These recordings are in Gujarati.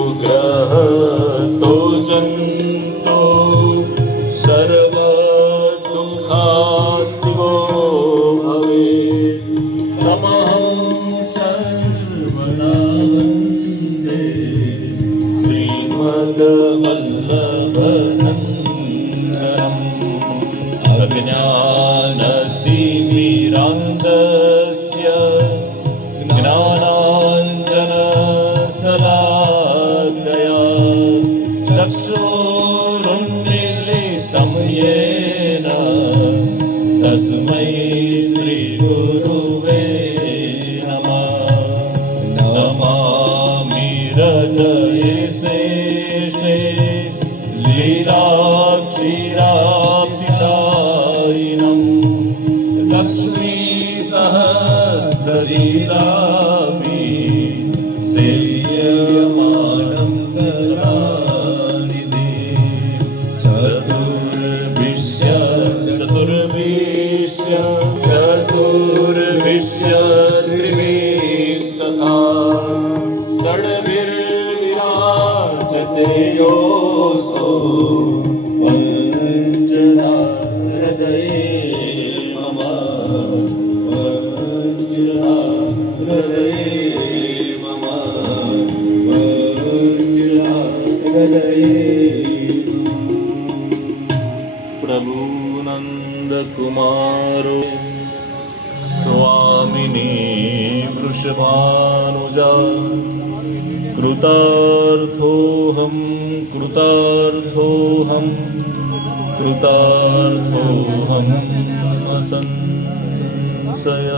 यदनुग्रहतो जन्तो सर्वदुःखात्मो भवेत् तमहं सर्वदा वन्दे श्रीमद्वल्लभनन्दनम् अज्ञानतिमिरान्धस्य ज्ञानाञ्जनशलाकया चक्षुरुन्मीलितं येन तस्मै श्रीगुरुवे नमः। नमामि हृदये शेषे लीलाक्षीराब्धिसायिनं लक्ष्मीसहस्रलीलाभि सेव्यमानं कलानिधे चतुर्विश्य त्रिभिस्तथा षड्भिर्विराजते योऽसौ पञ्चधा हृदये मम पञ्चधा हृदये मम पञ्चधा हृदये। प्रभु नंद कुमारो स्वामिनी वृषभानुजा कृतार्थोऽहं कृतार्थोऽहं कृतार्थोऽहं असंशय।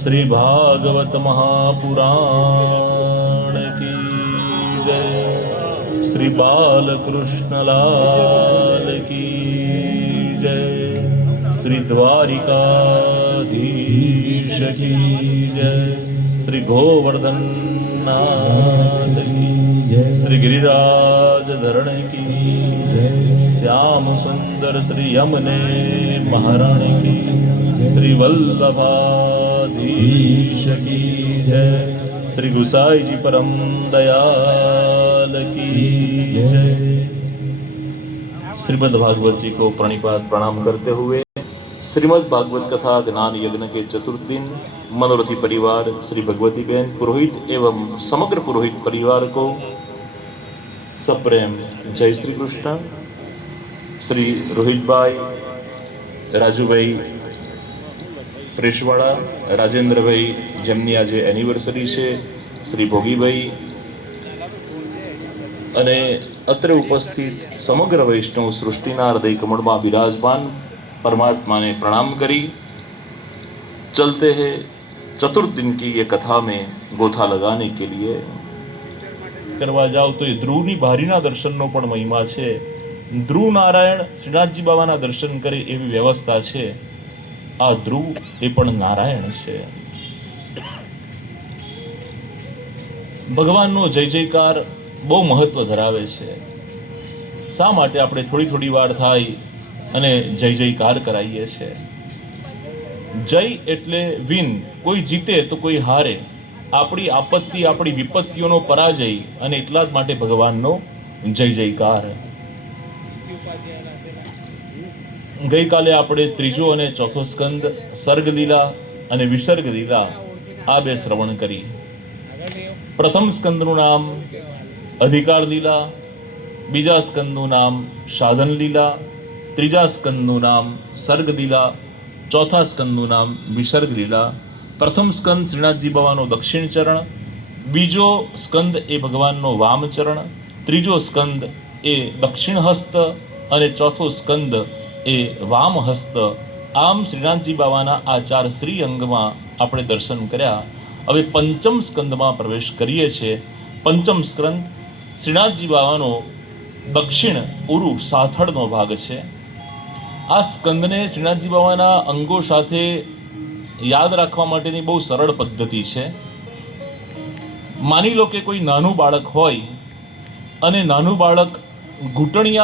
श्री भागवत महापुराण की जय। श्री बालकृष्ण लाल की जय। श्री द्वारिकाधीश की जय। श्री गोवर्धन नाथ की जय। श्री गिरिराज धरण की जय। श्याम सुंदर श्री यमुने महाराणी की। श्री वल्लभाधीश की जय। श्री गुसाई जी परम दयाल की जय। श्रीमद् भागवत जी को प्रणिपात प्रणाम करते हुए श्रीमद् भागवत कथा ज्ञान यज्ञ के चतुर्थ दिन मनोरथी परिवार श्री भगवती बहन पुरोहित एवं समग्र पुरोहित परिवार को सप्रेम जय श्री कृष्ण। श्री रोहित भाई, राजू भाई प्रेशवाड़ा, राजेंद्र भाई જેમની આજે એનિવર્સરી છે, શ્રી ભોગીભાઈ અને અત્રે ઉપસ્થિત સમગ્ર વૈષ્ણવ સૃષ્ટિના હૃદય કમળમાં બિરાજમાન परमात्मा ने प्रणाम करी। चलते हैं चतुर्थ दिन की ये कथा में गोथा लगाने के लिए। करवा जाओ तो ये ध्रुवनी बारीना दर्शनનો પણ મહિમા છે। ધ્રુવ નારાયણ શ્રીનાથજી બાબાના દર્શન કરે એવી વ્યવસ્થા છે। આ ધ્રુવ એ પણ નારાયણ છે। ભગવાનનો જય જયકાર બહુ મહત્વ ધરાવે છે। શા માટે આપણે થોડી થોડી વાર થાય અને જય જયકાર કરાઈએ છે। જય એટલે વિન, કોઈ જીતે તો કોઈ હારે, આપણી આપત્તિ આપણી વિપત્તિઓનો પરાજય, અને એટલા જ માટે ભગવાનનો જય જયકાર। ગઈકાલે આપણે ત્રીજો અને ચોથો સ્કંદ સર્ગ લીલા અને વિસર્ગ લીલા આ બે શ્રવણ કરી। પ્રથમ સ્કંદનું નામ અધિકાર લીલા, બીજા સ્કંદનું નામ સાધન લીલા, ત્રીજા સ્કંદનું નામ સર્ગ લીલા, ચોથા સ્કંદનું નામ વિસર્ગ લીલા। પ્રથમ સ્કંદ શ્રીનાથજી બાબાનો દક્ષિણ ચરણ, બીજો સ્કંદ એ ભગવાનનો વામ ચરણ, ત્રીજો સ્કંદ એ દક્ષિણ હસ્ત અને ચોથો સ્કંદ એ વામ હસ્ત। આમ શ્રીનાથજી બાબાના આ ચાર શ્રી અંગમાં આપણે દર્શન કર્યા। હવે પંચમ સ્કંદમાં પ્રવેશ કરીએ છીએ। પંચમ સ્કંદ શ્રીનાથજી બાબાનો દક્ષિણ ઉરુ સાથળનો ભાગ છે। આ સ્કંદને શ્રીનાથજી બાબાના અંગો સાથે યાદ રાખવા માટેની બહુ સરળ પદ્ધતિ છે। માની લો કે કોઈ નાનું બાળક હોય અને નાનું બાળક ઘૂંટણિયા